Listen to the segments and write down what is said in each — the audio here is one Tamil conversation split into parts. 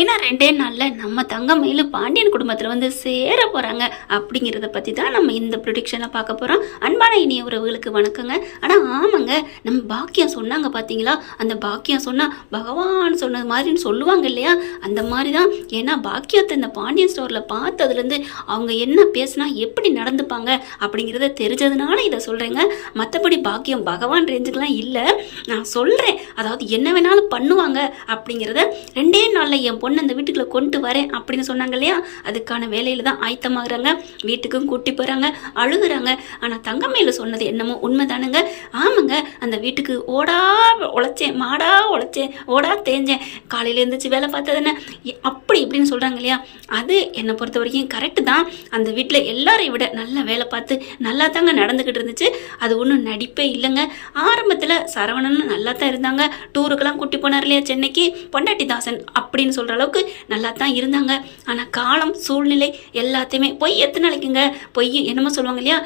ஏன்னா 2 நாள்ல நம்ம தங்கமயிலு பாண்டியன் குடும்பத்துல வந்து சேர போறாங்க அப்படிங்கிறத பத்தி தான் நம்ம இந்த ப்ரொடிக்ஷனை பார்க்க போறோம். அன்பான இனிய உறவுகளுக்கு வணக்கங்க. ஆனா ஆமாங்க, நம்ம பாக்கியம் சொன்னாங்க பாத்தீங்களா, அந்த பாக்கியம் சொன்னா பகவான் சொன்னது மாதிரின்னு சொல்லுவாங்க இல்லையா, அந்த மாதிரி தான். ஏன்னா பாக்கியத்தை இந்த பாண்டியன் ஸ்டோர்ல பார்த்ததுலேருந்து அவங்க என்ன பேசினா எப்படி நடந்துப்பாங்க அப்படிங்கிறத தெரிஞ்சதுனால இதை சொல்றேங்க. மற்றபடி பாக்கியம் பகவான் ரேஞ்சுக்கெல்லாம் இல்லை, நான் சொல்றேன். அதாவது என்ன வேணாலும் பண்ணுவாங்க அப்படிங்கிறத 2 நாள்ல என் பொண்ணு அந்த வீட்டுக்குள்ள கொண்டு வரேன் அப்படின்னு சொன்னாங்க இல்லையா, அதுக்கான வேலையில தான் ஆயத்தமாகறாங்க. வீட்டுக்கும் கூட்டி போறாங்க, அழுகுறாங்க. ஆனா தங்கமேல சொன்னது என்னமோ உண்மைதானுங்க. ஆமாங்க, அந்த வீட்டுக்கு ஓடா உழைச்சேன், மாடா உழைச்சேன், ஓடா தேஞ்சேன், காலையில இருந்துச்சு வேலை பார்த்தது என்ன அப்படி இப்படின்னு சொல்றாங்க இல்லையா, அது என்னை பொறுத்த வரைக்கும் கரெக்டு தான். அந்த வீட்டில் எல்லாரையும் விட நல்ல வேலை பார்த்து நல்லா தாங்க நடந்துக்கிட்டு இருந்துச்சு. அது ஒன்றும் நடிப்பே இல்லைங்க. ஆரம்பத்தில் சரவணன் நல்லா தான் இருந்தாங்க, டூருக்கெல்லாம் கூட்டி போனார் இல்லையா சென்னைக்கு, பொண்டாட்டி தாசன் அப்படின்னு சொல்கிற அளவுக்கு நல்லா தான் இருந்தாங்க. ஆனால் காலம் சூழ்நிலை எல்லாத்தையுமே பொய் எத்தனை நாளைக்குங்க, பொய் என்னமோ சொல்லுவாங்க இல்லையா,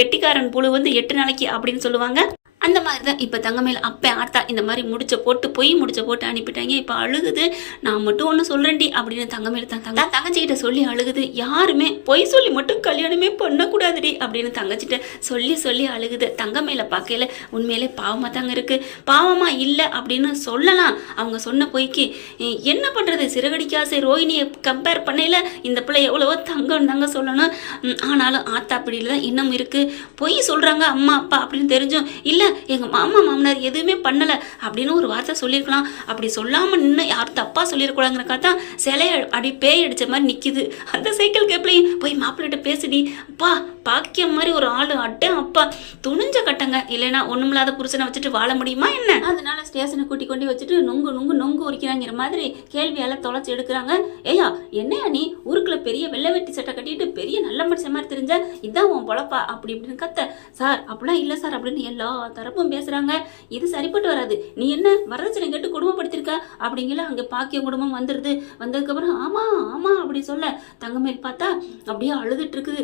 கெட்டிக்காரன் புழு வந்து 8 நாளைக்கு அப்படின்னு சொல்லுவாங்க. அந்த மாதிரி தான் இப்போ தங்கமேல அப்போ ஆத்தா இந்த மாதிரி முடிச்ச போட்டு பொய் முடிச்ச போட்டு அனுப்பிட்டாங்க. இப்போ அழுகுது. நான் மட்டும் ஒன்று சொல்கிறேன்டி அப்படின்னு தங்கமேல தங்கச்சிக்கிட்ட சொல்லி அழுகுது. யாருமே பொய் சொல்லி மட்டும் கல்யாணமே பண்ணக்கூடாதுடி அப்படின்னு தங்கச்சிட்ட சொல்லி சொல்லி அழுகுது. தங்கமேல பார்க்கையில உண்மையிலே பாவமாக தாங்க இருக்குது. பாவமாக இல்லை அப்படின்னு சொல்லலாம். அவங்க சொன்ன பொய்க்கு என்ன பண்ணுறது, சிறகடிக்காசை ரோஹிணியை கம்பேர் பண்ணையில் இந்த பிள்ளை எவ்வளவோ தங்கம்னு தாங்க சொல்லணும். ஆனாலும் ஆத்தா அப்படியில் தான் இன்னும் இருக்குது. பொய் சொல்கிறாங்க அம்மா அப்பா அப்படின்னு தெரிஞ்சும் இல்லை எங்கள் மாமா மாமனார் எதுவுமே பண்ணலை அப்படின்னு ஒரு வார்த்தை சொல்லியிருக்கலாம். அப்படி சொல்லாமல் நின்று யாரும் தப்பாக சொல்லிடக்கூடாதுங்கிறக்கா தான் சிலையை அடி பேய் அடித்த மாதிரி நிற்கிது. அந்த சைக்கிள் கேப்லையும் போய் மாப்பிள்ளைகிட்ட பேசுடி, அப்பா பாக்கியம் மாதிரி ஒரு ஆள் அட்டே அப்பா துணிஞ்ச கட்டங்க, இல்லைன்னா ஒன்றுமில்லாத புருஷனை வச்சுட்டு வாழ முடியுமா என்ன? அதனால ஸ்டேஷனை கூட்டி கொண்டு வச்சுட்டு நொங்கு நொங்கு நொங்கு உரிக்கிறாங்கிற மாதிரி கேள்வியால் தொலைச்சி எடுக்கிறாங்க. ஏயா என்னையா நீ ஊருக்குள்ள பெரிய வெள்ளை வெட்டி சட்டை கட்டிட்டு பெரிய நல்ல மனுஷன் மாதிரி தெரிஞ்ச, இதான் உன் பொழப்பா அப்படி இப்படின்னு கத்த. சார் அப்படிலாம் இல்லை சார் அப்படின்னு எல்லா தரப்பும் பேசுறாங்க. இது சரிப்பட்டு வராது. நீ என்ன வரதட்சணை கேட்டு குடும்பப்படுத்திருக்க அப்படிங்கிற அங்கே பாக்கிய குடும்பம் வந்துடுது. வந்ததுக்கப்புறம் ஆமா ஆமா அப்படி சொல்ல தங்கமேல் பார்த்தா அப்படியே அழுதுட்டு இருக்குது.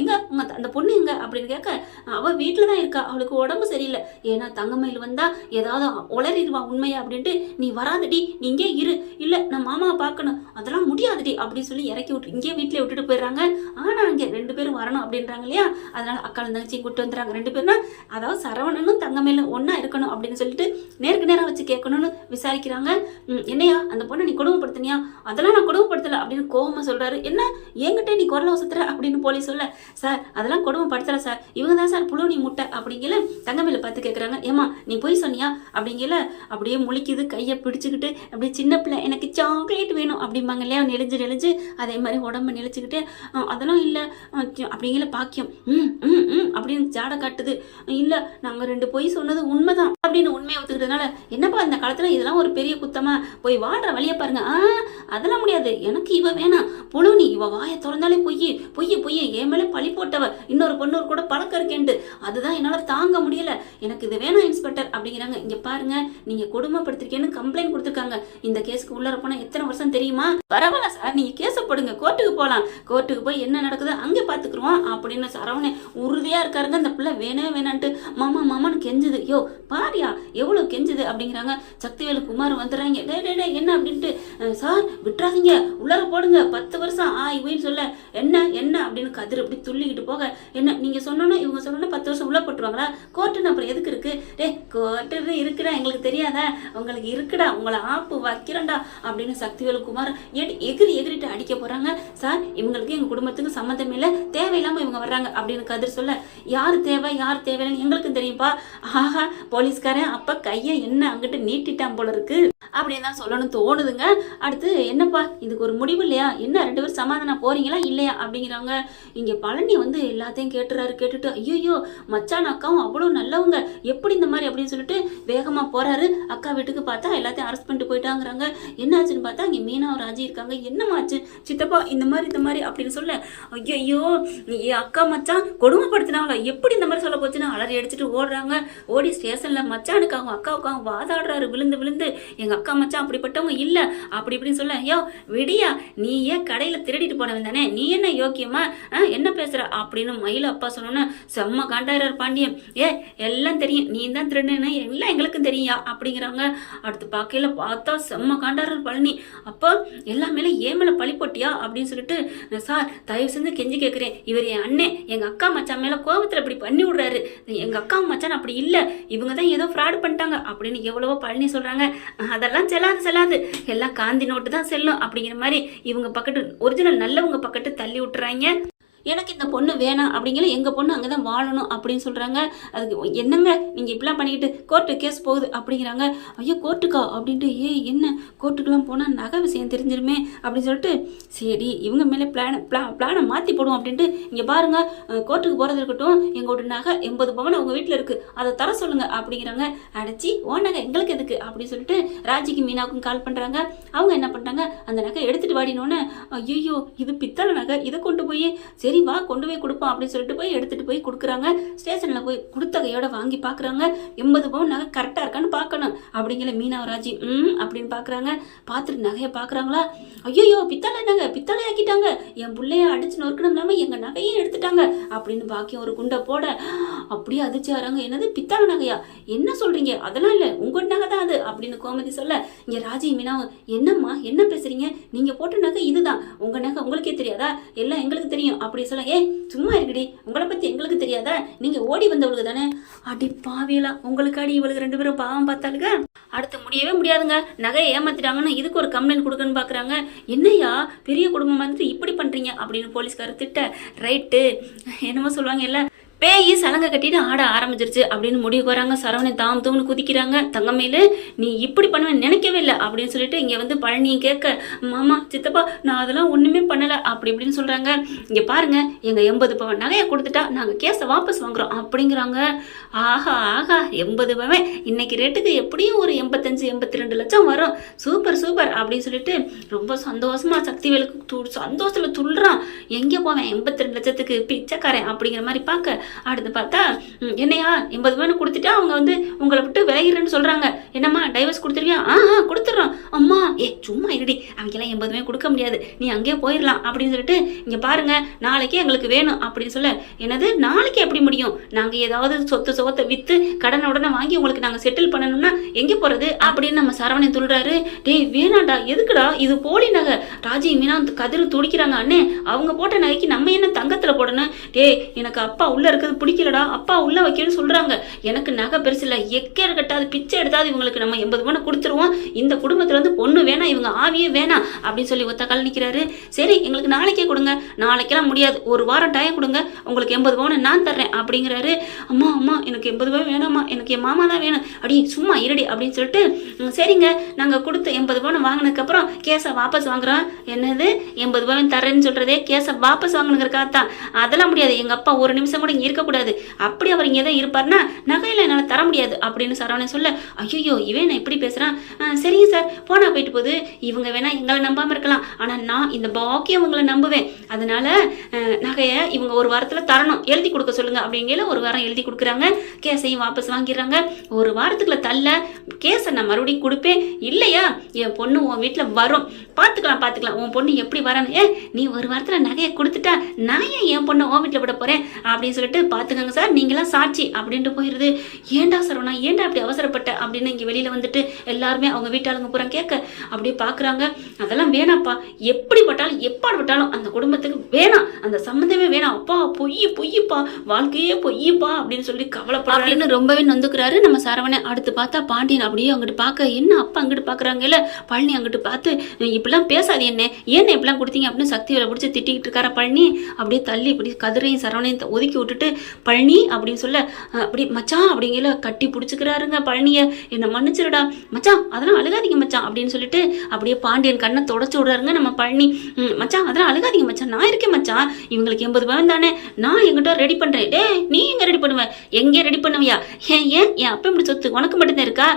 எங்க உங்க அந்த பொண்ணு எங்க அப்படின்னு கேட்க, அவ வீட்டில் தான் இருக்கா, அவளுக்கு உடம்பு சரியில்லை. ஏன்னா தங்கமேல் வந்தா ஏதாவது உளறிடுவா உண்மையா அப்படின்ட்டு, நீ வராதடி, நீ இங்கே இரு, இல்லை நான் மாமாவை பார்க்கணும், அதெல்லாம் முடியாதுடி அப்படின்னு சொல்லி இறக்கி விட்டு இங்கே வீட்டிலே விட்டுட்டு போயிடுறாங்க. ஆனா அங்கே 2 பேரும் வரணும் அப்படின்றாங்க இல்லையா, அதனால அக்காலும் தங்கச்சியும் கூட்டு வந்துடுறாங்க. 2 பேர்னா அதாவது சரவணனும் தங்கமேலும் ஒன்னா இருக்கணும் அப்படின்னு சொல்லிட்டு நேருக்கு நேரம் வச்சு கேட்கணும்னு விசாரிக்கிறாங்க. என்னையா அந்த பொண்ணை நீ கொடுமைப்படுத்தினியா? அதெல்லாம் நான் கொடுமைப்படுத்தல அப்படின்னு கோபமா சொல்றாரு. என்ன என்கிட்ட நீ குரலை வசத்துற அப்படின்னு போலீஸ் சொல்ல, சார் அதெல்லாம் கொடுமைப்படுத்தல சார், இவங்க தான் சார் புழு நீ முட்டை அப்படிங்கல தங்கமேல பார்த்து கேட்குறாங்க. ஏமா நீ போய் சொன்னியா அப்படிங்கல, அப்படியே முழிக்குது, கையை பிடிச்சிக்கிட்டு அப்படியே சின்ன பிள்ளை எனக்கு சாக்லேட் வேணும் அப்படிம்பாங்க இல்லையா, நெளிஞ்சு நெளிஞ்சு அதே மாதிரி உடம்பு நெளிச்சுக்கிட்டு அதெல்லாம் இல்லை அப்படிங்கல பாக்கியம் அப்படின்னு ஜாட காட்டுது. இல்லை நாங்கள் 2 பொய் சொன்னது உண்மைதான் அப்படின்னு உண்மையை ஒத்துக்கிட்டதுனால, என்னப்பா இந்த காலத்தில் இதெல்லாம் ஒரு பெரிய குத்தமா, போய் வாழ்ற வழியை பாருங்க. அதெல்லாம் முடியாது, எனக்கு இவ வேணாம், புழு நீ இவ வாயை திறந்தாலே பொய் பொய் பொய், என் மேலே பழி போட்டவ இன்னொரு பொண்ணு கூட பழக்கம் இருக்கேன்ட்டு, அதுதான் என்னால் தாங்க முடியல, எனக்கு இது வேணாம் இன்ஸ்பெக்டர் அப்படிங்கிறாங்க. இங்கே பாருங்க, நீங்கள் கொடுமைப்படுத்திருக்கேன்னு கம்ப்ளைண்ட் கொடுத்துருக்காங்க. இந்த கேஸுக்கு உள்ளர போனால் எத்தனை வருஷம் தெரியுமா? பரவாயில்ல சார், நீங்கள் கேஸை போடுங்க, கோர்ட்டுக்கு போகலாம், கோர்ட்டுக்கு போய் என்ன நடக்குது அங்கே பார்த்துக்குருவோம் அப்படின்னு சரவணே உறுதியாக இருக்காருங்க. இந்த பிள்ளை வேணவே வேணான்ட்டு மாமா மாமான்னு கெஞ்சுது. யோ பாரியா எவ்வளோ கெஞ்சுது அப்படிங்கிறாங்க. சக்திவேலு குமார் வந்துடுறாங்க. டே டே டே என்ன அப்படின்ட்டு, சார் விட்டுறாதீங்க, உள்ளார போடுங்க, 10 வருஷம் இவன்னு சொல்ல, என்ன என்ன அப்படின்னு கதிர் அப்படி துள்ளிக்கிட்டு போக, என்ன நீங்கள் சொன்னோன்னா இவங்க சொன்னோன்னா 10 வருஷம் உள்ள போட்டுருவாங்களா? கோர்ட்டுன்னு அப்புறம் எதுக்கு இருக்கு? டே கோர்ட்டு இருக்குடா, எங்களுக்கு தெரியாதா? உங்களுக்கு இருக்குடா, உங்களை ஆப்பு வைக்கிறேன்டா அப்படின்னு சக்திவேலு குமார் எகிரி எகிரிட்டு அடிக்க போகிறாங்க. சார் இவங்களுக்கு எங்கள் குடும்பத்துக்கு சம்மந்தம் இல்லை, தேவையில்லாமல் இவங்க வர்றாங்க அப்படின்னு கதிர் சொல்ல, யார் தேவை யார் தேவையில்லைன்னு எங்களுக்கும் தெரியும்பா. ஆஹா போலீஸ்காரன் அப்ப கையை என்ன அங்கிட்டு நீட்டிட்டான் போல இருக்கு அப்படின்னு தான் சொல்லணும் தோணுதுங்க. அடுத்து என்னப்பா இதுக்கு ஒரு முடிவு இல்லையா, என்ன 2 பேரும் சமாதானம் போறீங்களா இல்லையா அப்படிங்கிறாங்க. இங்க பழனி வந்து எல்லாத்தையும் கேட்டுறாரு. கேட்டுட்டு ஐயோ மச்சான் அக்காவும் அவ்வளோ நல்லவங்க, எப்படி இந்த மாதிரி அப்படின்னு சொல்லிட்டு வேகமா போறாரு. அக்கா வீட்டுக்கு பார்த்தா எல்லாத்தையும் அரெஸ்ட் பண்ணிட்டு போயிட்டாங்கிறாங்க. என்னாச்சுன்னு பார்த்தா இங்க மீனா ராஜி இருக்காங்க. என்னமாச்சு சித்தப்பா இந்த மாதிரி அப்படின்னு சொல்ல, ஐயோ அக்கா மச்சான் கொடுமைப்படுத்தினாங்களா, எப்படி இந்த மாதிரி சொல்ல போச்சுன்னா அலறி அடிச்சுட்டு ஓடுறாங்க. ஓடி ஸ்டேஷன்ல மச்சானுக்காகவும் அக்காவுக்காகவும் வாதாடுறாரு. விழுந்து விழுந்து எங்க அக்கா மச்சான் அப்படிப்பட்டவங்க இல்ல அப்படி இப்படின்னு சொல்ல, யோ விடியா, நீ ஏன் கடையில திருடிட்டு போனவன் தானே, நீ என்ன யோக்கியமா என்ன பேசுற அப்படின்னு மயில அப்பா சொன்னோன்னு செம்ம காண்டாயிரார் பாண்டியன். எல்லாம் தெரியும், நீ தான் திருடுன்னு எல்லாம் எங்களுக்கும் தெரியா அப்படிங்கிறாங்க. அடுத்து பார்க்கையில பார்த்தா செம்ம காண்டாயிரார் பழனி. அப்போ எல்லாமே ஏன் மேல பழி போட்டியா அப்படின்னு சொல்லிட்டு, சார் தயவு செஞ்சு கெஞ்சி கேட்கிறேன், இவர் என் அண்ணன், எங்க அக்கா மச்சான் மேல கோபத்துல இப்படி பண்ணி விடுறாரு, எங்க அக்கா மச்சான் அப்படி இல்ல, இவங்க தான் ஏதோ ஃப்ராட் பண்ணிட்டாங்க அப்படின்னு எவ்வளவோ பழனி சொல்றாங்க. அதெல்லாம் செல்லாது எல்லாம் காந்தி நோட்டு தான் செல்லும் அப்படிங்கிற மாதிரி இவங்க பக்கத்து ஒரிஜினல் நல்லவங்க பக்கத்து தள்ளி விட்டுறாங்க. எனக்கு இந்த பொண்ணு வேணாம் அப்படிங்கிற, எங்கள் பொண்ணு அங்கே தான் வாழணும் அப்படின்னு சொல்கிறாங்க. அதுக்கு என்னங்க நீங்கள் இப்படிலாம் பண்ணிக்கிட்டு கோர்ட்டு கேஸ் போகுது அப்படிங்கிறாங்க. ஐயோ கோர்ட்டுக்கா அப்படின்ட்டு, என்ன கோர்ட்டுக்கெலாம் போனால் நகை விஷயம் தெரிஞ்சிருமே அப்படின்னு சொல்லிட்டு, சரி இவங்க மேலே பிளானை மாற்றி போடுவோம் அப்படின்ட்டு, இங்கே பாருங்கள் கோர்ட்டுக்கு போகிறது இருக்கட்டும், எங்களோட நகை 80 பவன் உங்கள் வீட்டில் இருக்குது, அதை தர சொல்லுங்கள் அப்படிங்கிறாங்க. அடைச்சி ஓ நகை எங்களுக்கு எதுக்கு அப்படின்னு சொல்லிட்டு ராஜிக்கு மீனாவுக்கும் கால் பண்ணுறாங்க. அவங்க என்ன பண்ணுறாங்க, அந்த நகை எடுத்துகிட்டு வாடினோன்னு, ஐயோ இது பித்தளை நகை, இதை கொண்டு போய் சரி வா கொண்டு போய் கொடுப்போம் அப்படின்னு சொல்லிட்டு போய் எடுத்துட்டு போய் கொடுக்குறாங்க. ஸ்டேஷன்ல போய் கொடுத்த கையோட வாங்கி பாக்குறாங்க. 80 பவுன் நகை கரெக்டா இருக்கான்னு பாக்கணும் அப்படிங்கிற மீனாவராஜி அப்படின்னு பாக்குறாங்க. பார்த்துட்டு நகையை பாக்குறாங்களா, ஐயோ பித்தளை நகை, பித்தளை ஆக்கிட்டாங்க, என் பிள்ளைய அடிச்சு நொறுக்கணும் இல்லாம எங்க நகையும் எடுத்துட்டாங்க அப்படின்னு பாக்கியம் ஒரு குண்டை போட அப்படியே அதிர்ச்சி வராங்க. என்னது பித்தளை நகையா, என்ன சொல்றீங்க, அதெல்லாம் இல்ல உங்க நகை தான் அது அப்படின்னு கோமதி சொல்ல, இங்க ராஜி மீனாவும் என்னம்மா என்ன பேசுறீங்க, நீங்க போட்ட நகை இதுதான், உங்க நகை உங்களுக்கே தெரியாதா, எல்லாம் எங்களுக்கு தெரியும் அப்படி சொல்ல, சும்மா இருக்குடி, உங்களை பத்தி எங்களுக்கு தெரியாதா, நீங்க ஓடி வந்தவளுக்கு தானே, அடி பாவியலா உங்களுக்கு அடி, இவளுக்கு 2 பேரும் பாவம் பார்த்தாளுங்க. அடுத்து முடியவே முடியாதுங்க, நகையை ஏமாத்திட்டாங்கன்னு இதுக்கு ஒரு கம்ப்ளைண்ட் கொடுக்கணும்னு பாக்குறாங்க. என்னையா பெரிய குடும்பம் வந்துட்டு இப்படி பண்றீங்க அப்படின்னு போலீஸ்காரர் திட்ட, ரைட்டு என்னமோ சொல்லுவாங்க இல்ல, பேய் சலங்கை கட்டிட்டு ஆட ஆரம்பிச்சிருச்சு அப்படின்னு முடிவுக்கு வராங்க. சரவணன் தாம் தூம்னு குதிக்கிறாங்க. தங்கமேலு நீ இப்படி பண்ணுவேன்னு நினைக்கவே இல்லை அப்படின்னு சொல்லிட்டு இங்க வந்து பழனியை கேட்க, மாமா சித்தப்பா நான் அதெல்லாம் ஒண்ணுமே பண்ணல அப்படி இப்படின்னு சொல்றாங்க. இங்க பாருங்க எங்க 80 பவன் நகையை கொடுத்துட்டா நாங்க கேஸை வாபஸ் வாங்குறோம் அப்படிங்கிறாங்க. ஆஹா 80 பவன் இன்னைக்கு ரேட்டுக்கு எப்படியும் ஒரு 85-82 லட்சம் வரும், சூப்பர் சூப்பர் அப்படின்னு சொல்லிட்டு ரொம்ப சந்தோஷமா சக்திவேலுக்கு சந்தோஷத்துல துள்ளுறான். எங்க போவேன் 82 லட்சத்துக்கு பிச்சைக்காரன் அப்படிங்கிற மாதிரி பார்க்க, அடுத்து பார்த்தா என்னையா 80 பவுன் கொடுத்துட்டா அவங்க வந்து உங்களை விட்டு விலகிறேன்னு சொல்றாங்க, என்னம்மா டைவர்ஸ் கொடுத்துருவியா, கொடுத்துட்றோம். அம்மா சும்மா இருடி, அவங்கெல்லாம் 80 பவுன் கொடுக்க முடியாது, நீ அங்கேயே போயிடலாம் அப்படின்னு சொல்லிட்டு, இங்க பாருங்க நாளைக்கே எங்களுக்கு வேணும் அப்படின்னு சொல்ல, என்னது நாளைக்கு எப்படி முடியும், நாங்க ஏதாவது சொத்தை வித்து கடனை உடனே வாங்கி உங்களுக்கு நாங்க செட்டில் பண்ணணும்னா எங்க போறது அப்படின்னு நம்ம சரவணன் துள்ளுறாரு. டேய் வேணாண்டா, எதுக்குடா இது போலி நகை, ராஜி மீனா கதிர் துடிக்கிறாங்க, அண்ணே அவங்க போட்ட நகைக்கு நம்ம என்ன தங்கத்துல போடணும், டேய் எனக்கு அப்பா உள்ள இருக்கிறது பிடிக்கலடா, அப்பா உள்ள வைக்கணும்னு சொல்றாங்க, எனக்கு நகை பெருசு இல்லை, எக்கேறு கட்டாது பிச்சை எடுத்தாது இவங்களுக்கு நம்ம 80 பவுன் கொடுத்துருவோம், இந்த குடும்பத்துல வந்து பொண்ணு வேணாம், இவங்க ஆவியே வேணாம் அப்படின்னு சொல்லி ஒத்த கால் நிற்கிறாரு. சரி எங்களுக்கு நாளைக்கே கொடுங்க, நாளைக்கெல்லாம் முடியாது, ஒரு வாரம் டைம் கொடுங்க, உங்களுக்கு 80 பவுன் நான் தர்றேன் அப்படிங்கிறாரு. அம்மா எனக்கு 80 பவுன் வேணாமா, எனக்கு என் மாமா தான் வேணும், அடி சும்மா இருடி அப்படின்னு சொல்லிட்டு, சரிங்க நாங்க கொடுத்து 80 பவுன் வாங்கினதுக்கு அப்புறம் கேஸை வாபஸ் வாங்குறோம். என்னது 80 பவுன் தரேன்னு சொல்றதே கேஸை வாபஸ் வாங்கணுங்கிறக்காகத்தான், அதெல்லாம் முடியாது, எங்க அப்பா ஒரு நிமிஷம் கூட இங்க இருக்கக்கூடாது, அப்படி அவர் இங்கே தான் இருப்பார்னா நகையில என்னால் தர முடியாது அப்படின்னு சரவணன் சொல்ல, ஐயோ இவன் நான் இப்படி பேசுறான், சரிங்க சார் போனா போயிட்டு போகுது, இவங்க வேணா எங்களை நம்பாம இருக்கலாம், ஆனா நான் இந்த பாக்கியம் உங்களை நம்புவேன், அதனால நகையை இவங்க ஒரு வாரத்துல தரணும், எழுதி கொடுக்க சொல்லுங்க அப்படிங்கிற ஒரு வாரம் எழுதி கொடுக்குறாங்க. கேஸையும் வாபஸ் வாங்கிடுறாங்க. ஒரு வாரத்துக்குள்ள தள்ள கேஸை நான் மறுபடியும் கொடுப்பேன், இல்லையா என் பொண்ணு உன் வீட்டில் வரும், பார்த்துக்கலாம் உன் பொண்ணு எப்படி வரணும், நீ ஒரு வாரத்துல நகையை கொடுத்துட்டா நான் ஏன் என் பொண்ணை உன் வீட்டில் விட போறேன் அப்படின்னு சொல்லிட்டு, பார்த்துக்கோங்க சார் நீங்களாம் சாட்சி அப்படின்ட்டு போயிடுது. ஏண்டா சரவணா ஏண்டா அப்படி அவசரப்பட்ட அப்படின்னு இங்கே வெளியில வந்துட்டு எல்லாருமே அவங்க வீட்டாளுங்க பூரா கேட்க அப்படியே பார்க்குறாங்க. அதெல்லாம் வேணாப்பா, எப்படிப்பட்டாலும் எப்பாடுபட்டாலும் அந்த குடும்பத்துக்கு வேணாம், அந்த சம்மந்தமே வேணாம், அப்பா பொய்யுப்பா வாழ்க்கையே பொய்யுப்பா அப்படின்னு சொல்லி கவலைப்படுறாருன்னு ரொம்பவே நொந்துக்கிறாரு நம்ம சரவணன். அடுத்து பார்த்தா பாண்டியன் அப்படியே அங்கிட்டு பார்க்க, என்ன அப்பா அங்கிட்டு பார்க்குறாங்கல்ல, பழனி அங்கிட்டு பார்த்து, இப்படிலாம் பேசாது என்ன இப்படிலாம் கொடுத்தீங்க அப்படின்னு சக்திவேலை பிடிச்சி திட்டிக்கிட்டு இருக்காரா பழனி. அப்படியே தள்ளி இப்படி கதிரையும் சரவணையும் ஒதுக்கி விட்டுட்டு பழனி அப்படின்னு சொல்ல, அப்படி மச்சான் அப்படிங்கிற கட்டி பிடிச்சிக்கிறாருங்க பழனிய, என்ன மன்னிச்சிருடா மச்சான், அதெல்லாம் அழுகாதீங்க மச்சான் அப்படின்னு சொல்லிட்டு சொல்லிட்டு அப்படியே பாண்டியன் கண்ணை தொடச்சி விடுறாருங்க நம்ம பழனி. மச்சான் அதெல்லாம் அழுகாதீங்க மச்சான், நான் இருக்கேன் மச்சான், இவங்களுக்கு 80 பவன் தானே, நான் எங்கிட்ட ரெடி பண்ணுறேன். டே நீ எங்கே ரெடி பண்ணுவேன், எங்கே ரெடி பண்ணுவியா, ஏன் என் அப்பா இப்படி சொத்து உனக்கு மட்டும்தான் இருக்கா,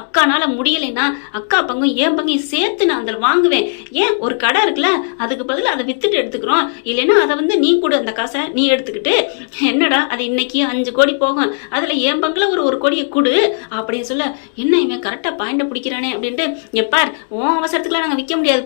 அக்கானால முடியலைன்னா அக்கா பங்கும் என் பங்கையும் சேர்த்து நான் அதில் வாங்குவேன். ஏன் ஒரு கடை இருக்குல்ல, அதுக்கு பதில் அதை வித்துட்டு எடுத்துக்கிறோம், இல்லைன்னா அதை வந்து நீ கொடு, அந்த காசை நீ எடுத்துக்கிட்டு என்னடா அது இன்னைக்கு 5 கோடி போகும், அதில் என் பங்கில் ஒரு கோடியை கொடு அப்படின்னு சொல்ல, என்ன இவன் கரெக்டாக பாயிண்ட பிடிக்கிறானே அப்படின்ட்டு, எப்பார் உன் அவசரத்துக்குலாம் நாங்கள் விற்க முடியாது,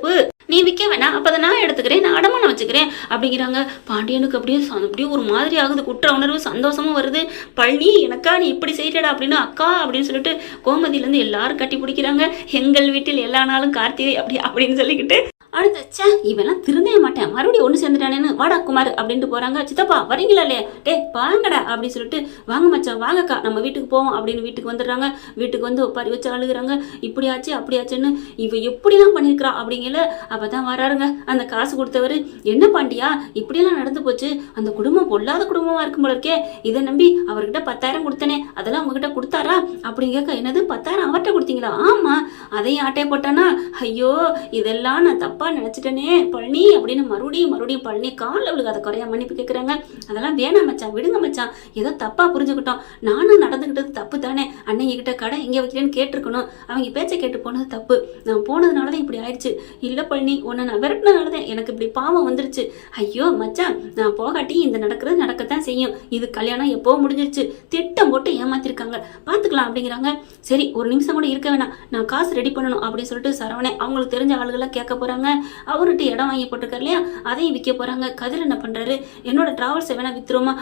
நீ விற்க வேணாம், அப்போ அதை நான் எடுத்துக்கிறேன், நான் அடமானம் வச்சுக்கிறேன் அப்படிங்கிறாங்க. பாண்டியனுக்கு அப்படியே ஒரு மாதிரி ஆகுது, குற்ற உணர்வு, சந்தோஷமும் வருது. பழனி எனக்கா நீ இப்படி செய்யடா அப்படின்னு அக்கா அப்படின்னு சொல்லிட்டு கோமதியிலேருந்து எல்லாரும் கட்டி பிடிக்கிறாங்க. எங்கள் வீட்டில் எல்லா நாளும் கார்த்திகை அப்படின்னு சொல்லிக்கிட்டு அடுத்த இவெல்லாம் திருந்தே மாட்டேன், மறுபடியும் ஒன்று சேர்ந்துட்டானேன்னு வாடா குமார் அப்படின்ட்டு போகிறாங்க. சித்தப்பா வரீங்களா இல்லையா, டே வாங்கடா அப்படின்னு சொல்லிட்டு, வாங்க மச்சான் வாங்கக்கா நம்ம வீட்டுக்கு போவோம் அப்படின்னு வீட்டுக்கு வந்துடுறாங்க. வீட்டுக்கு வந்து ஒப்பாரி வச்சு அழுகுறாங்க, இப்படியாச்சு அப்படியாச்சுன்னு, இவ எப்படிலாம் பண்ணியிருக்கிறா அப்படிங்கல. அப்போ தான் வராருங்க அந்த காசு கொடுத்தவர். என்ன பாண்டியா இப்படியெல்லாம் நடந்து போச்சு, அந்த குடும்பம் பொல்லாத குடும்பமாக இருக்கும் போல இருக்கே, இதை நம்பி அவர்கிட்ட 10,000 கொடுத்தனே, அதெல்லாம் உங்ககிட்ட கொடுத்தாரா அப்படின்னு கேட்க, என்னது 10,000 அவர்கிட்ட கொடுத்தீங்களா, ஆமாம் அதையும் ஆட்டை போட்டானா, ஐயோ இதெல்லாம் நான் தப்பா நினைச்சிட்டனே பழனி அப்படின்னு மறுபடியும் பழனி காலில் விழுகாத குறையா மன்னிப்பு கேட்குறாங்க. அதெல்லாம் வேணாம் மச்சான், விடுங்க மச்சான், ஏதோ தப்பா புரிஞ்சுக்கிட்டோம், நானும் நடந்துக்கிட்டது தப்பு தானே, அன்னைங்க கிட்ட கடை எங்கே வைக்கிறேன்னு கேட்டிருக்கணும், அவங்க பேச்சை கேட்டு போனது தப்பு, நான் போனதுனாலதான் இப்படி ஆயிடுச்சு, இல்லை பழனி உன்னை நான் விரட்டினதுனாலதான் எனக்கு இப்படி பாவம் வந்துருச்சு, ஐயோ மச்சான் நான் போகாட்டி இந்த நடக்கிறது நடக்கத்தான் செய்யும், இது கல்யாணம் எப்போ முடிஞ்சிருச்சு, திட்டம் போட்டு ஏமாத்திருக்காங்க, பார்த்துக்கலாம் அப்படிங்கிறாங்க. சரி ஒரு நிமிஷம் கூட இருக்க வேணாம், நான் காசு ரெடி பண்ணணும் அப்படின்னு சொல்லிட்டு சரவணே அவங்களுக்கு தெரிஞ்ச ஆளுகள்லாம் கேட்க போறாங்க. அவர்கிட்ட இடம் வாங்கி போட்டிருக்காரு இல்லையா, அதையும் விற்க போறாங்க. கதிர் என்ன பண்றாரு, என்னோட டிராவல்ஸை வேணா வித்துருமா,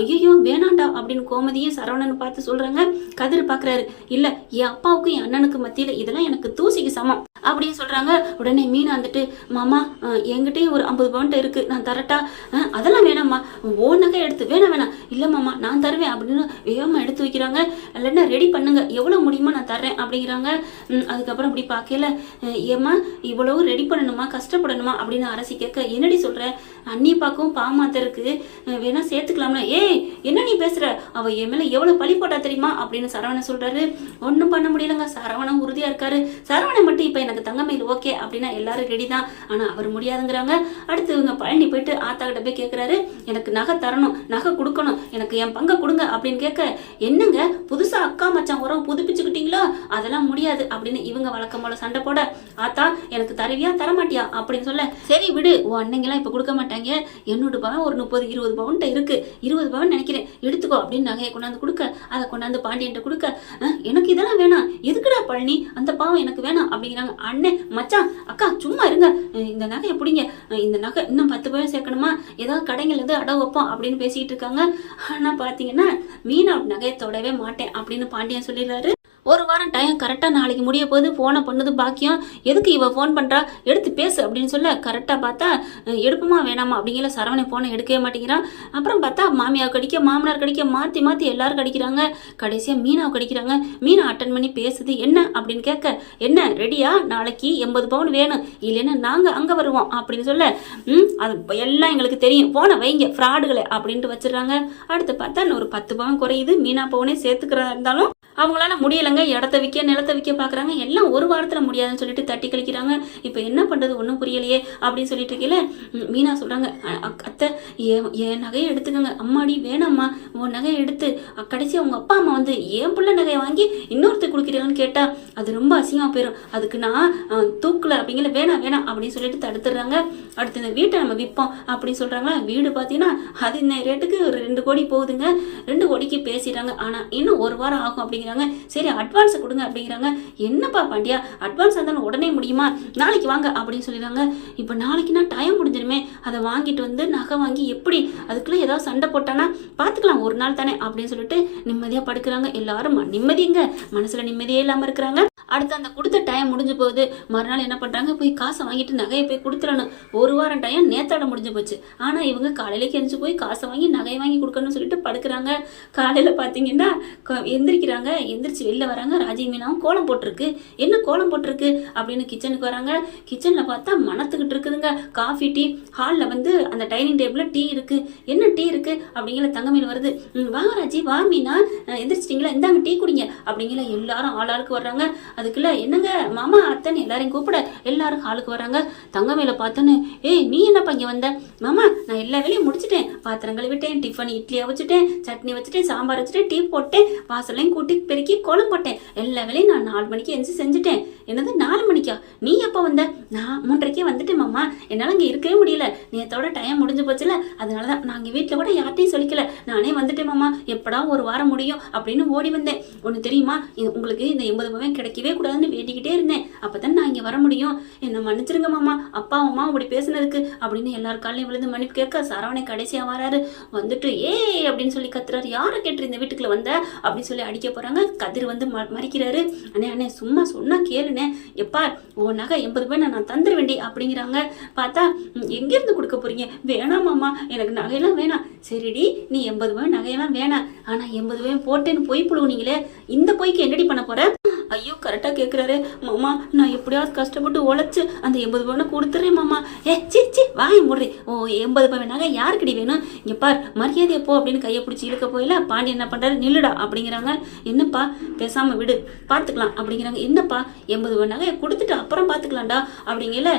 ஐயோ வேணாண்டா அப்படின்னு கோமதியும் சரவணன் பார்த்து சொல்றாங்க. கதிர் பாக்குறாரு, இல்ல என் அப்பாவுக்கும் என் அண்ணனுக்கு மத்தியில இதெல்லாம் எனக்கு தூசிக்கு சமம் அப்படின்னு சொல்றாங்க. உடனே மீனா வந்துட்டு, மாமா என்கிட்டயும் ஒரு 50 பவுண்ட் இருக்கு, நான் தரட்டா, அதெல்லாம் வேணாம்மா, ஓ நகை எடுத்து வேணாம் இல்ல மாமா நான் தருவேன் அப்படின்னு வேகமா எடுத்து வைக்கிறாங்க. இல்லைன்னா ரெடி பண்ணுங்க, எவ்வளவு முடியுமோ நான் தர்றேன் அப்படிங்கிறாங்க. அதுக்கப்புறம் இப்படி பார்க்கல, ஏமா இவ்வளவு ரெடி பண்ணணுமா கஷ்டப்படணுமா அப்படின்னு அரசி கேட்க, என்னடி சொல்ற, அண்ணி பாக்கவும் பாமாத்தருக்கு வேணா சேர்த்துக்கலாம்னா, ஏய் என்ன நீ பேசுற, அவ என் மேல எவ்வளவு பழி போட்டா தெரியுமா அப்படின்னு சரவணன் சொல்றாரு. ஒன்னும் பண்ண முடியலங்க, சரவணன் உறுதியா இருக்காரு. சரவணன் மட்டும் இப்ப எனக்கு தங்கமயில் ஓகே அப்படின்னா எல்லாரும் ரெடி தான், ஆனா அவர் முடியாதுங்கிறாங்க. அடுத்து இவங்க பழனி போயிட்டு ஆத்தா கிட்ட போய் கேட்கிறாரு, எனக்கு நகை தரணும், நகை கொடுக்கணும், எனக்கு என் பங்கை கொடுங்க அப்படின்னு கேட்க, என்னங்க புதுசா அக்கா மச்சான் உறவு புதுப்பிச்சுக்கிட்டீங்களோ, அதெல்லாம் முடியாது அப்படின்னு இவங்க வழக்கம் போல சண்டை போட, ஆத்தா எனக்கு தருவியா தரமாட்டியா அப்படின்னு சொல்ல, சரி விடு உன் அன்னைங்கெல்லாம் இப்ப கொடுக்க மாட்டாங்க, என்னோட பவன் ஒரு 30-20 பவுன்ட்ட இருக்கு, 20 பவன் நினைக்கிறேன் எடுத்துக்கோ அப்படின்னு நகையை கொண்டாந்து கொடுக்க, அதை கொண்டாந்து பாண்டியன்ட்ட கொடுக்க, எனக்கு இதெல்லாம் வேணாம், எதுக்குடா பழனி அந்த பாவம் எனக்கு வேணாம் அப்படிங்கிறாங்க. அண்ணே மச்சான் அக்கா சும்மா இருங்க, இந்த நகையை பிடிங்க, இந்த நகை இன்னும் 10 பவன் சேர்க்கணுமா, ஏதாவது கடைகள் இருந்து அடவு வைப்போம் அப்படின்னு பேசிட்டு இருக்காங்க. ஆனா பாத்தீங்கன்னா மீனா நகையை தொடவே மாட்டேன் அப்படின்னு பாண்டியன் சொல்லிடுறாரு. ஒரு வாரம் டைம் கரெக்டாக நாளைக்கு முடிய போது ஃபோனை பண்ணது பாக்கியம், எதுக்கு இவ ஃபோன் பண்ணுறா எடுத்து பேசு அப்படின்னு சொல்ல, கரெக்டாக பார்த்தா எடுப்புமா வேணாமா அப்படிங்கிற சரவணை ஃபோனை எடுக்கவே மாட்டேங்கிறான். அப்புறம் பார்த்தா மாமியாவுக்கு கடிக்க மாமனார் கடிக்க மாற்றி எல்லாரும் கடிக்கிறாங்க. கடைசியாக மீனாவை கடிக்கிறாங்க. மீனா அட்டன் பண்ணி பேசுது, என்ன அப்படின்னு கேட்க, என்ன ரெடியா, நாளைக்கு 80 பவுன் வேணும், இல்லைன்னா நாங்கள் அங்கே வருவோம் அப்படின்னு சொல்ல, அது எல்லாம் எங்களுக்கு தெரியும், ஃபோனை வைங்க ஃப்ராடுகளை அப்படின்ட்டு வச்சிடுறாங்க. அடுத்து பார்த்தா இன்னும் ஒரு 10 பவுன் குறையுது. மீனா பவுனே சேர்த்துக்கிறதா இருந்தாலும் அவங்களால முடியலைங்க, இடத்த விற்க நிலத்தை விற்க பார்க்குறாங்க, எல்லாம் ஒரு வாரத்தில் முடியாதுன்னு சொல்லிட்டு தட்டி கழிக்கிறாங்க. இப்போ என்ன பண்ணுறது ஒன்றும் புரியலையே அப்படின்னு சொல்லிட்டு இருக்கல. மீனா சொல்கிறாங்க, அத்தை என் நகையை எடுத்துக்கோங்க, அம்மாடி வேணாம்மா உன் நகையை எடுத்து கடைசியாக உங்கள் அப்பா அம்மா வந்து என் பிள்ளை நகையை வாங்கி இன்னொருத்தர் கொடுக்குறீங்கன்னு கேட்டால் அது ரொம்ப அசிங்கமாக போயிடும், அதுக்கு நான் தூக்கல அப்படிங்கிற வேணாம் அப்படின்னு சொல்லிட்டு தடுத்துடுறாங்க. அடுத்து இந்த வீட்டை நம்ம விற்போம் அப்படின்னு சொல்கிறாங்களா. வீடு பார்த்தீங்கன்னா அது இந்த ரேட்டுக்கு ஒரு 2 கோடி போகுதுங்க. 2 கோடிக்கு பேசிடுறாங்க. ஆனால் இன்னும் ஒரு வாரம் ஆகும் அப்படிங்கிற, சரி அட்வான்ஸ் கொடுங்க அப்படிங்கிறாங்க. என்னப்பா பாண்டியா அட்வான்ஸ் இருந்தாலும் உடனே முடியுமா, நாளைக்கு வாங்க அப்படின்னு சொல்லிடுறாங்க. இப்போ நாளைக்குன்னா டைம் முடிஞ்சிருமே, அதை வாங்கிட்டு வந்து நகை வாங்கி எப்படி அதுக்குள்ள ஏதாவது சண்டை போட்டானா பார்த்துக்கலாம், ஒரு நாள் தானே அப்படின்னு சொல்லிட்டு நிம்மதியாக படுக்கிறாங்க. எல்லாரும் நிம்மதிங்க மனசுல நிம்மதியே இல்லாமல் இருக்கிறாங்க. அடுத்து அந்த கொடுத்த டைம் முடிஞ்சு போகுது. மறுநாள் என்ன பண்ணுறாங்க, போய் காசை வாங்கிட்டு நகையை போய் கொடுத்துடணும். ஒரு வாரம் டைம் நேத்தாட முடிஞ்சு போச்சு. ஆனால் இவங்க காலையிலேக்கு எந்திரிச்சு போய் காசை வாங்கி நகையை வாங்கி கொடுக்கணும்னு சொல்லிட்டு படுக்கிறாங்க. காலையில் பார்த்தீங்கன்னா எந்திரிக்கிறாங்க. எந்திரிச்சு வெளில வராங்க. ராஜி மீனாவும் கோலம் போட்டிருக்கு. என்ன கோலம் போட்டிருக்கு அப்படின்னு கிச்சனுக்கு வராங்க. கிச்சனில் பார்த்தா மணத்துக்கிட்டு இருக்குதுங்க காஃபி டீ. ஹாலில் வந்து அந்த டைனிங் டேபிளில் டீ இருக்குது. என்ன டீ இருக்குது அப்படிங்கிற தங்கமீன் வருது. வாங்க ராஜி வா மீனா, எந்திரிச்சிட்டிங்களா, இந்தாங்க டீ குடிங்க அப்படிங்கிற எல்லாரும் ஆளாளுக்கு வர்றாங்க. அதுக்குள்ள என்னங்க மாமா அத்தைன்னு எல்லாரையும் கூப்பிட எல்லாரும் ஹாலுக்கு வராங்க. தங்கமயில பார்த்தோன்னு, ஏய் நீ என்னப்பா இங்கே வந்த? மாமா நான் எல்லா வேலையும் முடிச்சிட்டேன், பாத்திரம் கழுவிட்டேன், டிஃபன் இட்லியை வச்சுட்டேன், சட்னி வச்சுட்டேன், சாம்பார் வச்சுட்டேன், டீ போட்டேன், வாசலையும் கூட்டி பெருக்கி கோலம் போட்டேன், எல்லா வேலையும் நான் 4 மணிக்கு எந்திரிச்சு செஞ்சுட்டேன். என்னது 4 மணிக்கா? நீ எப்போ வந்த? நான் 3:30 வந்துட்டேன் மாமா, என்னால் இங்கே இருக்கவே முடியல, நேற்றோட டைம் முடிஞ்சு போச்சுல, அதனால தான் நான் இங்கே வீட்டில் கூட யார்ட்டையும் சொல்லிக்கல, நானே வந்துட்டேன் மாமா, எப்படா ஒரு வாரம் முடியும் அப்படின்னு ஓடி வந்தேன். ஒன்று தெரியுமா, உங்களுக்கு இந்த 80 பவன் கிடைக்கவே கூடாதுன்னு வேண்டிக்கிட்டே இருந்தேன், அப்போ தான் நான் இங்கே வர முடியும், என்னை மன்னிச்சிருங்க மாமா, அப்பா அம்மா அப்படி பேசுனதுக்கு அப்படின்னு எல்லார் காலையும் விழுந்து மன்னிப்பு கேட்க சரவணை கடைசியாக வராரு. வந்துட்டு ஏய் அப்படின்னு சொல்லி கத்துறாரு. யாரை கேட்டு இந்த வீட்டுக்குள்ள வந்த அப்படின்னு சொல்லி அடிக்க போறாங்க. கதிர் வந்து மறிக்கிறாரு. அண்ணே அண்ணே சும்மா சொன்னா கேளுனே, எப்பா உன் நகை 80 பவன் நான் தந்துட வேண்டி அப்படிங்கிறாங்க. பார்த்தா எங்கேருந்து கொடுக்க போறீங்க? வேணாம் மாமா எனக்கு நகையெல்லாம் வேணாம். சரிடி நீ 80 பவன் நகையெல்லாம் வேணாம், ஆனா 80 பவன் போட்டேன்னு பொய் புழுவுனீங்களே, இந்த பொய்க்கு என்னடி பண்ண போற? ஐயோ கரெக்டாக கேட்குறாரு. மாமா நான் எப்படியாவது கஷ்டப்பட்டு உழைச்சு அந்த 80 பவனை கொடுத்துட்றேன் மாமா. சி வாங்கி முடுறேன். ஓ 80 பவன் நகை யாருக்கடி வேணும்? இங்கே பார் மரியாதையை போ அப்படின்னு கையை பிடிச்சி இழுக்க போயில பாண்டி என்ன பண்ணுறாரு, நில்லுடா அப்படிங்கிறாங்க. என்னப்பா பேசாமல் விடு பார்த்துக்கலாம் அப்படிங்கிறாங்க. என்னப்பா 80 பவன் நகையை கொடுத்துட்டு அப்புறம் பார்த்துக்கலாம்டா அப்படிங்கல.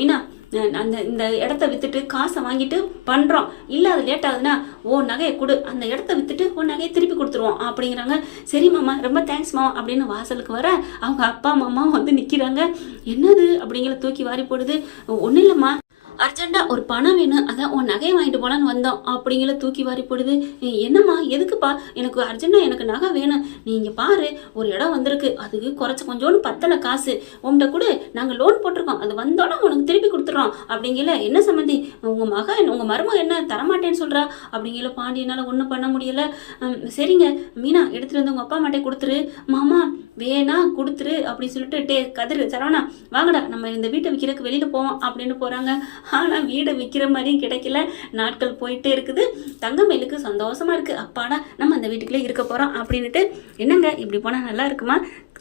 மீனா இந்த இடத்த வித்துட்டு காசை வாங்கிட்டு பண்றோம், இல்ல அது லேட் ஆகுதுன்னா ஓ நகையை கொடு, அந்த இடத்த வித்துட்டு ஓ நகையை திருப்பி கொடுத்துருவோம் அப்படிங்கிறாங்க. சரி மாமா ரொம்ப தேங்க்ஸ் மாமா அப்படின்னு வாசலுக்கு வர அவங்க அப்பா மாமா வந்து நிக்கிறாங்க. என்னது அப்படிங்கிற தூக்கி வாரி போடுது. ஒன்றும் இல்லைம்மா அர்ஜென்ட்டா ஒரு பணம் வேணும், அதான் உன் நகையை வாங்கிட்டு போலான்னு வந்தோம் அப்படிங்கிற தூக்கி வாரி போடுது. என்னம்மா எதுக்குப்பா? எனக்கு அர்ஜென்ட்டா எனக்கு நகை வேணும், நீங்க பாரு ஒரு இடம் வந்திருக்கு, அதுக்கு கொஞ்சோன்னு பத்தலை காசு, உங்கள்கிட்ட கூட நாங்கள் லோன் போட்டிருக்கோம், அது வந்தோன்னா உனக்கு திருப்பி கொடுத்துட்றோம் அப்படிங்கல. என்ன சம்மந்தி உங்க மருமக என்ன தரமாட்டேன்னு சொல்றா அப்படிங்கல. பாண்டியனால ஒன்றும் பண்ண முடியல. சரிங்க மீனா எடுத்துட்டு வந்து உங்க அப்பா அம்மாட்டே கொடுத்துரு. மாமா வேணா கொடுத்துரு அப்படின்னு சொல்லிட்டு கதிர் சரவணா வாங்கடா நம்ம இந்த வீட்டை விற்கிறதுக்கு வெளியில போவோம் அப்படின்னு போறாங்க. ஆனால் வீடை விற்கிற மாதிரியும் கிடைக்கல. நாட்கள் போயிட்டே இருக்குது. தங்கமயிலுக்கு சந்தோஷமா இருக்கு, அப்பாடா நம்ம அந்த வீட்டுக்குள்ளே இருக்க போறோம் அப்படின்னுட்டு. என்னங்க இப்படி போனா நல்லா இருக்குமா?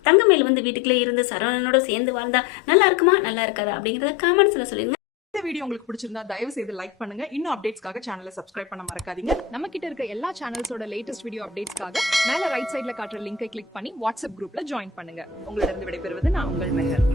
தங்கமயில் வந்து வீட்டுக்குள்ளே இருந்து சரவணனோட சேர்ந்து வாழ்ந்தா நல்லா இருக்குமா நல்லா இருக்காதா அப்படிங்கிறத காமெண்ட்ஸ்ல சொல்லுங்க. இந்த வீடியோ உங்களுக்கு பிடிச்சிருந்தா தயவு செய்து லைக் பண்ணுங்க. இன்னும் அப்டேட்ஸ்க்காக சேனலை சப்ஸ்கிரைப் பண்ண மறக்காதீங்க. நம்ம கிட்ட இருக்க எல்லா சேனல்ஸோட லேட்டஸ்ட் வீடியோ அப்டேட்ஸ்க்காக மேல ரைட் சைடுல காட்டுற லிங்கை கிளிக் பண்ணி வாட்ஸ்அப் குரூப்ல ஜாயின் பண்ணுங்க. உங்களிடம் விடைபெறுவது நான் உங்கள் மெஹர்.